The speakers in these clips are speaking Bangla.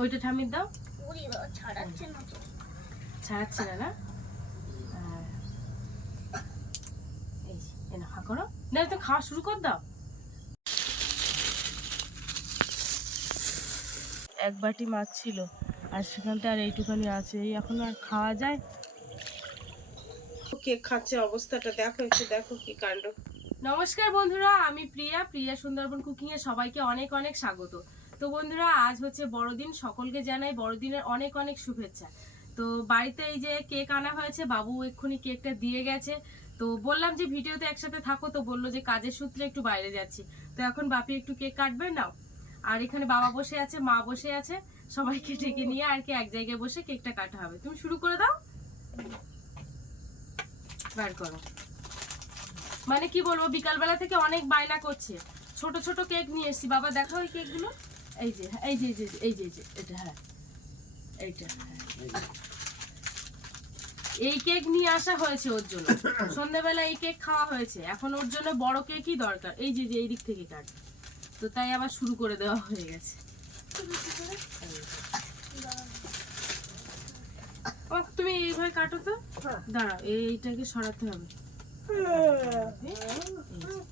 ওইটা ঠামির দাও। ছাড়াচ্ছে না ছাড়াচ্ছে না হা করো। তো খাওয়া শুরু কর দাও। এক বাটি মাছ ছিল আর সেখানটা আর এইটুখানি আছে। এই এখন আর খাওয়া যায়? কেক খাচ্ছে অবস্থাটা? দেখো একটু দেখো কি কাণ্ড। নমস্কার বন্ধুরা আমি প্রিয়া। প্রিয়া সুন্দরবন কুকিং এ সবাইকে অনেক অনেক স্বাগত। তো বন্ধুরা, আজ হচ্ছে বড়দিন। সকলকে জানাই বড়দিনের অনেক অনেক শুভেচ্ছা। তো বাড়িতে এই যে কেক আনা হয়েছে, বাবু এক্ষুনি কেকটা দিয়ে গেছে। তো বললাম যে ভিডিওতে একসাথে থাকো, তো বলল যে কাজের সূত্রে একটু বাইরে যাচ্ছি। তো এখন বাপি একটু কেক কাটবে, নাও। আর এখানে বাবা বসে আছে, মা বসে আছে। সবাইকে ডেকে নিয়ে আর কি এক জায়গায় বসে কেকটা কাটা হবে। তুমি শুরু করে দাও। বার করো। মানে কি বলব, বিকালবেলা থেকে অনেক বায়না করছে। ছোট ছোট কেক নিয়ে এসেছি। বাবা দেখা ওই কেকগুলো। এই যে এই যে এই যে এই যে এটা হ্যাঁ এইটা হ্যাঁ। এই কেক নিয়ে আসা হয়েছে ওর জন্য। সন্ধ্যাবেলা এই কেক খাওয়া হয়েছে। এখন ওর জন্য বড় কেকই দরকার। এই যে যে এই দিক থেকে কাট। তো তাই আবার শুরু করে দেওয়া হয়ে গেছে। ও, তুমি এইভাবে কাটো তো? দাঁড়াও এইটাকে সরাতে হবে।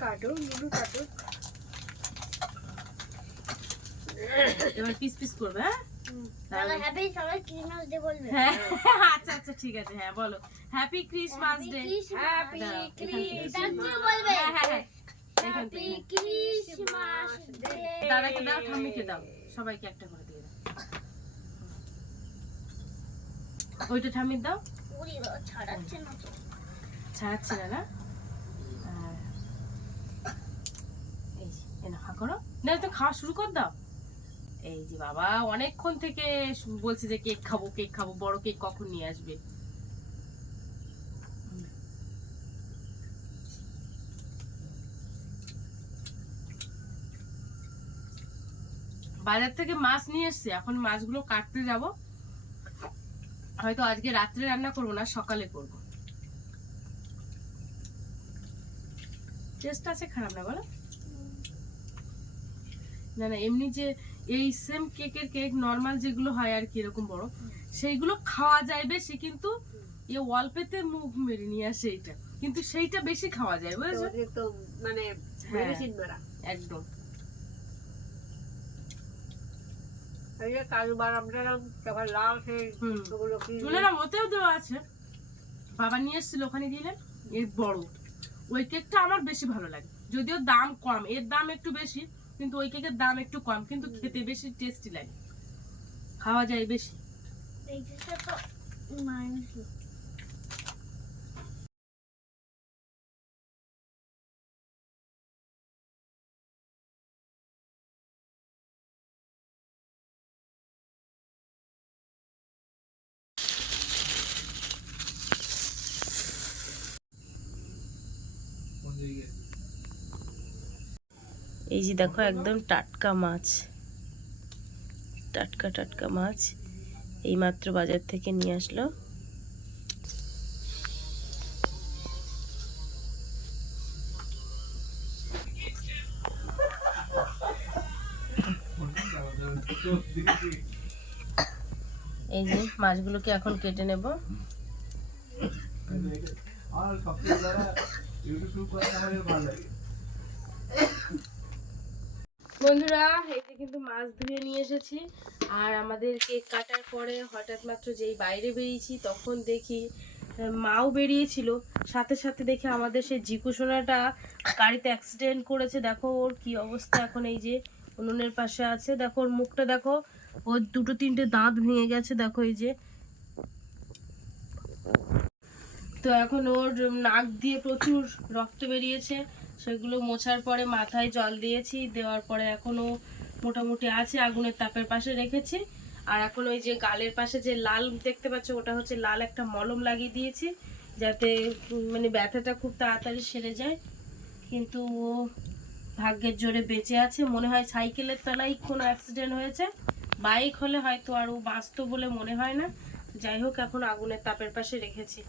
কাটো লুডু কাটো। এবার পিস পিস করবে হ্যাঁ? তাহলে- হ্যাপি সবাই ক্রিসমাস ডে বলবে। হ্যাঁ আচ্ছা আচ্ছা ঠিক আছে হ্যাঁ বলো। হ্যাপি ক্রিসমাস ডে হ্যাপি দাঁড়াও, এখান থেকে ক্রিসমাস বলবে হ্যাঁ হ্যাঁ এখান হ্যাপি ক্রিসমাস ডে দাদাকে দাও ঠাম্মিকে দাও। সবাইকে একটা করে দিয়ে দাও। ওইটা ঠাম্মির দাও। ওরে ছাড়াচ্ছে না তো। ছাড়াচ্ছে না না? এই যে, এ হা করো। না তো খাওয়া শুরু কর দাও। এই যে বাবা, অনেকক্ষণ থেকে বলছে যে কেক খাব কেক খাব, বড় কেক কখন নিয়ে আসবে? বাজার থেকে মাছ নিয়ে এসছে, এখন মাছগুলো কাটতে যাব। হয়তো আজকে রাত্রে রান্না করব না, সকালে করব। টেস্ট আছে খারাপ না বলো? না না এমনি যে এই সেম কেকের কেক নর্মাল যেগুলো হয় আর কি এরকম বড় সেইগুলো খাওয়া যায় বেশি কিন্তু এ অল্পেতে মুখ মেরে নিয়ে আসে এইটা কিন্তু সেইটা বেশি খাওয়া যায় বুঝেছ? তো মানে হ্যাঁ। একদম। ওতেও দেওয়া আছে। বাবা নিয়ে এসেছিল ওখানে দিলেন এর বড়। ওই কেকটা আমার বেশি ভালো লাগে। যদিও দাম কম এর দাম একটু বেশি কিন্তু ওই কেকের দাম একটু কম কিন্তু খেতে বেশি টেস্টি লাগে। খাওয়া যায় বেশি। এই যে দেখো একদম টাটকা মাছ। টাটকা টাটকা মাছ এই মাত্র বাজার থেকে নিয়ে আসলো। এই যে মাছগুলোকে এখন কেটে নেব। আর সবচেয়ে ইউটিউব করে আমাদের ভালো লাগে। বন্ধুরা, এই কিন্তু মাছ ধুয়ে নিয়ে এসেছি। আর আমাদের কেক কাটার পরে হঠাৎ মাত্র যেই বাইরে বেরিয়েছি, তখন দেখি মাও বেরিয়েছিল। সাথে সাথে দেখে আমাদের সেই জিকু সোনাটা গাড়িতে অ্যাক্সিডেন্ট করেছে। দেখো ওর কি অবস্থা এখন, এই যে উনুনের পাশে আছে। দেখো ওর মুখটা, দেখো, ওর দুটো তিনটে দাঁত ভেঙে গেছে। দেখো এই যে। তো এখন ওর নাক দিয়ে প্রচুর রক্ত বেরিয়েছে। সেগুলো মোছার পরে মাথায় জল দিয়েছি, দেওয়ার পরে এখনও মোটামুটি আছে, আগুনের তাপের পাশে রেখেছি। আর এখন ওই যে গালের পাশে যে লাল দেখতে পাচ্ছ, ওটা হচ্ছে লাল একটা মলম লাগিয়ে দিয়েছি, যাতে মানে ব্যথাটা খুব তাড়াতাড়ি সেরে যায়। কিন্তু ও ভাগ্যের জোরে বেঁচে আছে, মনে হয় সাইকেলের তলায় কোনো অ্যাক্সিডেন্ট হয়েছে। বাইক হলে হয়তো আর ও বাঁচতো বলে মনে হয় না। যাই হোক, এখন আগুনের তাপের পাশে রেখেছি।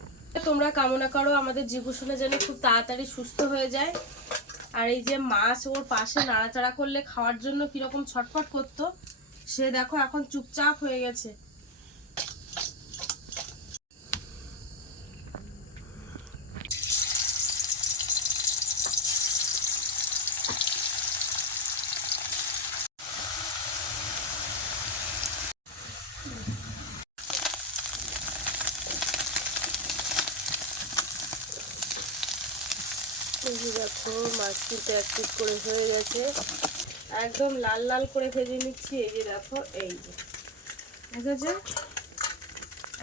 তোমরা কামনা করো, আমাদের জিগুসুনে যেন খুব তাড়াতাড়ি সুস্থ হয়ে যায়। আর এই যে মাছ ওর পাশে নাড়াচাড়া করলে খাওয়ার জন্য কীরকম ছটফট করতো, সে দেখো এখন চুপচাপ হয়ে গেছে। এই দেখো মাছ কিন্তু এক করে হয়ে গেছে। একদম লাল লাল করে ভেজে নিচ্ছি, এই যে দেখো, এই যে। দেখেছে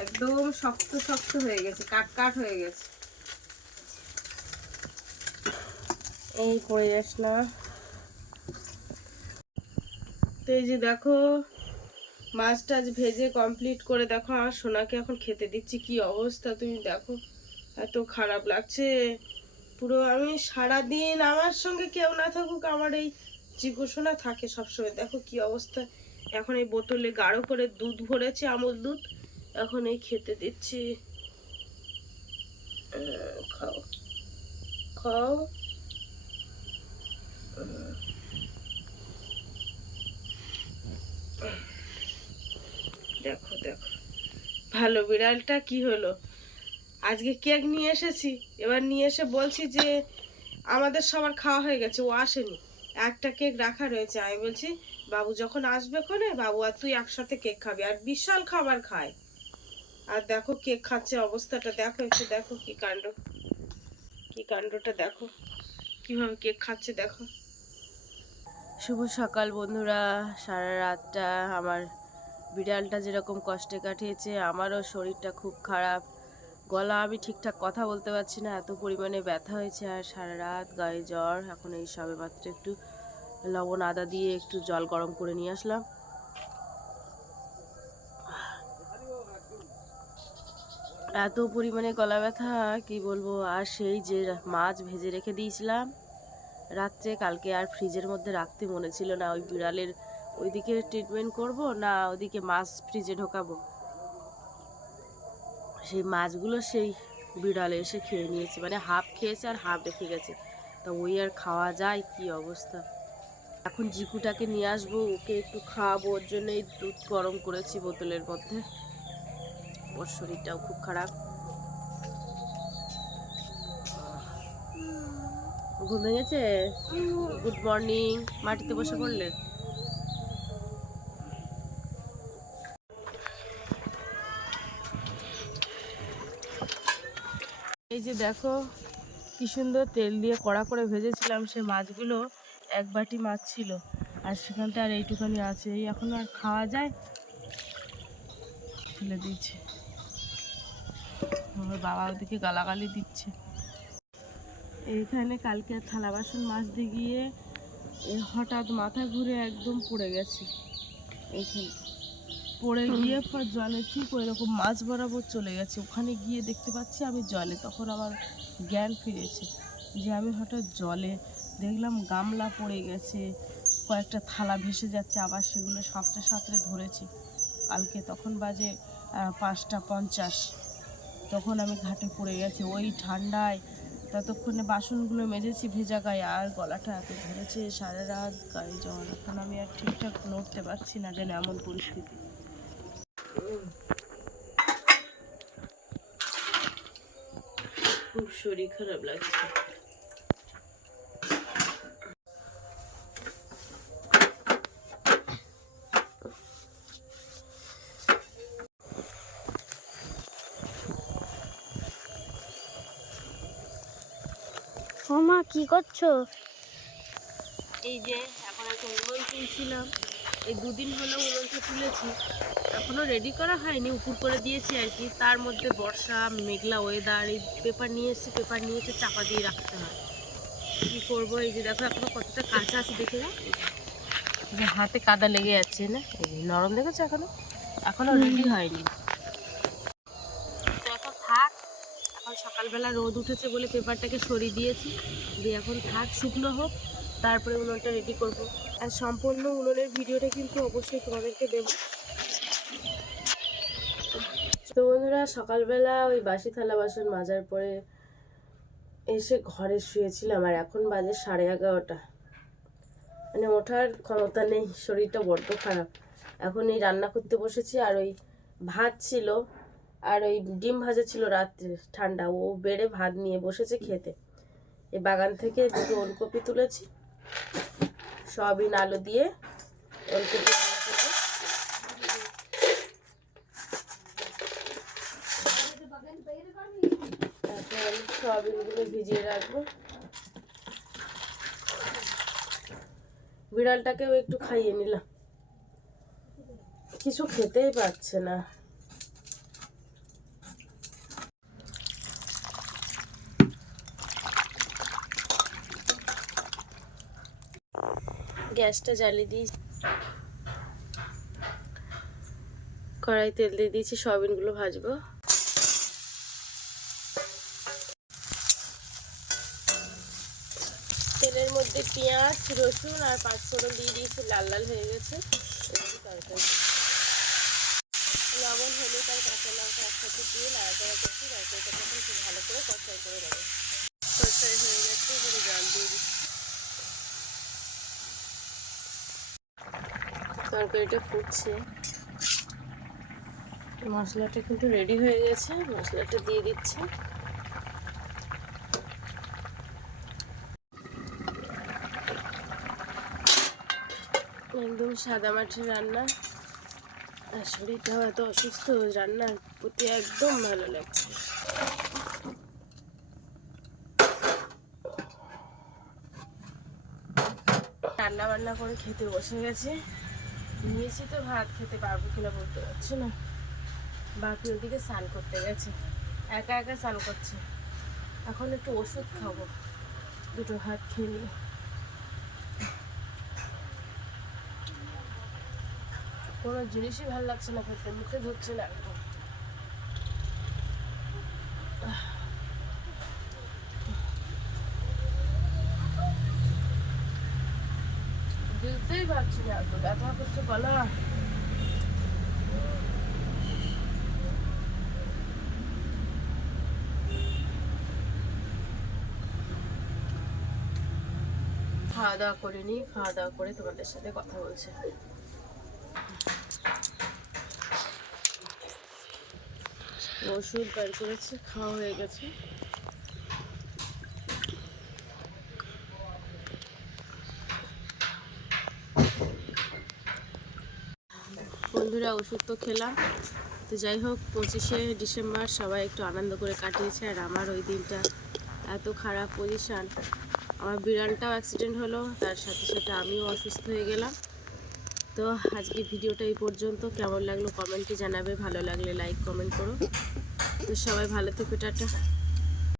একদম শক্ত শক্ত হয়ে গেছে, কাট কাট হয়ে গেছে। এই পড়ে যাস না। তো এই যে দেখো মাছ টাছ ভেজে কমপ্লিট করে দেখো আমার সোনাকে এখন খেতে দিচ্ছি। কি অবস্থা তুমি দেখো, এত খারাপ লাগছে। পুরো আমি সারাদিন আমার সঙ্গে কেউ না থাকুক, আমার এই চিকুসোনা থাকে সবসময়। দেখো কি অবস্থা। এখন এই বোতলে গাঢ় করে দুধ ভরেছে, আমল দুধ। এখন এই খেতে দিচ্ছি। খাও। খাও। দেখো দেখো। ভালো বিড়ালটা কি হলো? আজকে কেক নিয়ে এসেছি। এবার নিয়ে এসে বলছি যে, আমাদের সবার খাওয়া হয়ে গেছে, ও আসেনি। একটা কেক রাখা রয়েছে। আমি বলছি, বাবু যখন আসবে ক্ষণে বাবু আর তুই একসাথে কেক খাবি। আর বিশাল খাবার খায়। আর দেখো কেক খাচ্ছে অবস্থাটা। দেখো একটু, দেখো কি কাণ্ড। কি কাণ্ডটা দেখো। কীভাবে কেক খাচ্ছে দেখো। শুভ সকাল বন্ধুরা। সারা রাতটা আমার বিড়ালটা যেরকম কষ্টে কাটিয়েছে, আমারও শরীরটা খুব খারাপ। গলা আমি ঠিকঠাক কথা বলতে পারছি না, এত পরিমাণে ব্যথা হয়েছে আর সারা রাত গায়ে জ্বর। এখন এই সবে মাত্র একটু লবণ, আদা দিয়ে একটু জল গরম করে নিয়ে আসলাম। এত পরিমাণে গলা ব্যথা, কি বলব? আর সেই যে মাছ ভেজে রেখে দিয়েছিলাম, রাত্রে কালকে আর ফ্রিজের মধ্যে রাখতে মনে ছিল না। ওই বিড়ালের ওইদিকে ট্রিটমেন্ট করব না ওদিকে মাছ ফ্রিজে ঢোকাবো। সেই মাছগুলো সেই বিড়ালে এসে খেয়ে নিয়েছে। মানে হাফ খেয়েছে আর হাফ রেখে গেছে। তা ওই আর খাওয়া যায়? কি অবস্থা? এখন জিকুটাকে নিয়ে আসব ওকে একটু খাওয়াবো। ওর জন্য এই দুধ গরম করেছি বোতলের মধ্যে। ওর শরীরটাও খুব খারাপ। ঘুম ভেঙেছে? গুড মর্নিং মাটিতে বসে পড়লে? এই যে দেখো, কি সুন্দর তেল দিয়ে কড়া করে ভেজেছিলাম সে মাছগুলো এক বাটি মাছ ছিল। আর সেখানটা আর এইটুখানি আছে। এই এখন আর খাওয়া যায়? ফেলে দিয়েছে। আমার বাবা ওদিকে গালাগালি দিচ্ছে। এইখানে কালকে থালা বাসন মাছ দিয়ে গিয়ে হঠাৎ মাথা ঘুরে একদম পড়ে গেছে। এইখানে পড়ে গিয়ে জলে ঠিক ওই রকম মাছ বরাবর চলে গেছে। ওখানে গিয়ে দেখতে পাচ্ছি আমি জলে। তখন আমার জ্ঞান ফিরেছে যে আমি হঠাৎ জলে দেখলাম গামলা পড়ে গেছে, কয়েকটা থালা ভেসে যাচ্ছে, আবার সেগুলো সাঁতরে সাঁতরে ধরেছি। কালকে তখন বাজে পাঁচটা পঞ্চাশ। তখন আমি ঘাটে পড়ে গেছি। ওই ঠান্ডায় ততক্ষণে বাসনগুলো মেজেছি ভেজা গায়ে, আর গলাটা এত ধরেছে সারা রাত গায়ে জ্বর এখন আমি আর ঠিকঠাক নড়তে পারছি না যেন এমন পরিস্থিতি। খুব শরীর খারাপ লাগছে। মা কি করছ? এই যে এখন একটা উনুন তুলছিলাম এই দুদিন হলো উনুনটা তুলেছি। এখনও রেডি করা হয়নি উপর করে দিয়েছি আর কি। তার মধ্যে বর্ষা মেঘলা ওয়েদার এই পেপার নিয়ে এসেছি পেপার নিয়ে এসে চাপা দিয়ে রাখতে হয়। কী করব? এই যে দেখো এখনও কতটা কাঁচা আছে দেখে না যে হাতে কাদা লেগে যাচ্ছে না? এই যে নরম দেখেছ এখনও? এখনও রেডি হয়নি। এখন থাক এখন সকালবেলা রোদ উঠেছে বলে পেপারটাকে সরিয়ে দিয়েছি। দিয়ে এখন থাক শুকনো হোক তারপরে উনুনটা রেডি করব। আর সম্পূর্ণ উনুনের ভিডিওটা কিন্তু অবশ্যই তোমাদেরকে দেব। তো বন্ধুরা, সকালবেলা ওই বাসি থালা বাসন মাজার পরে এসে ঘরে শুয়েছিলাম আর এখন বাজে সাড়ে এগারোটা। মানে ওঠার ক্ষমতা নেই, শরীরটা বড্ড খারাপ। এখন এই রান্না করতে বসেছি আর ওই ভাত ছিল আর ওই ডিম ভাজা ছিল রাত্রে ঠান্ডা। ও বেড়ে ভাত নিয়ে বসেছে খেতে। এই বাগান থেকে দুটো ওলকপি তুলেছি। সয়াবিন, আলু দিয়ে ওলকপি সয়াবিনগুলো ভিজিয়ে রাখব। বিড়ালটাকেও একটু খাইয়ে নিলাম। কিছু খেতেই পারছে না। গ্যাসটা জ্বালিয়ে দিই কড়াই তেল দিয়ে দিয়েছি, সয়াবিনগুলো ভাজবো। তেলের মধ্যে পেঁয়াজ, রসুন আর পাঁচফোড়ন দিয়ে দিয়েছি, লাল লাল হয়ে গেছে। তরকারি। লবণ, হলুদ আর কাঁচা লঙ্কা একসাথে দিয়ে নাড়াচাড়া করছি তখন খুব ভালো করে কষাই করে নেব। কষাই হয়ে গেছে, এবারে জল দিয়ে দিচ্ছি। তরকারিটা ফুটছে মশলাটা কিন্তু রেডি হয়ে গেছে, মশলাটা দিয়ে দিচ্ছি। একদম সাদা মাটির রান্না। আর শরীরটাও এত অসুস্থ, রান্নার প্রতি একদম ভালো লাগছে রান্না বান্না করে খেতে বসে গেছে। নিয়েছি তো ভাত খেতে পারব কিনা বলতে পারছি না? বাকি ওদিকে স্নান করতে গেছে। একা একা স্নান করছে। এখন একটু ওষুধ খাব। দুটো ভাত খেয়ে নিয়ে। কোনো জিনিসই ভালো লাগছে না খেতে। মুখে ধরছে না খাওয়া দাওয়া করে নিই খাওয়া দাওয়া করে তোমাদের সাথে কথা বলছে। ওষুধ বার করেছে, খাওয়া হয়ে গেছে। বন্ধুরা ওষুধ তো খেলাম। তো যাই হোক, পঁচিশে ডিসেম্বর সবাই একটু আনন্দ করে কাটিয়েছে, আর আমার ওই দিনটা এত খারাপ পজিশান আমার বিড়ালটাও অ্যাক্সিডেন্ট হলো, তার সাথে সাথে আমিও অসুস্থ হয়ে গেলাম। তো আজকে ভিডিওটা এই পর্যন্ত। কেমন লাগল কমেন্টে জানাবে, ভালো লাগলে লাইক কমেন্ট করো। তো সবাই ভালো থেকো, টাটা।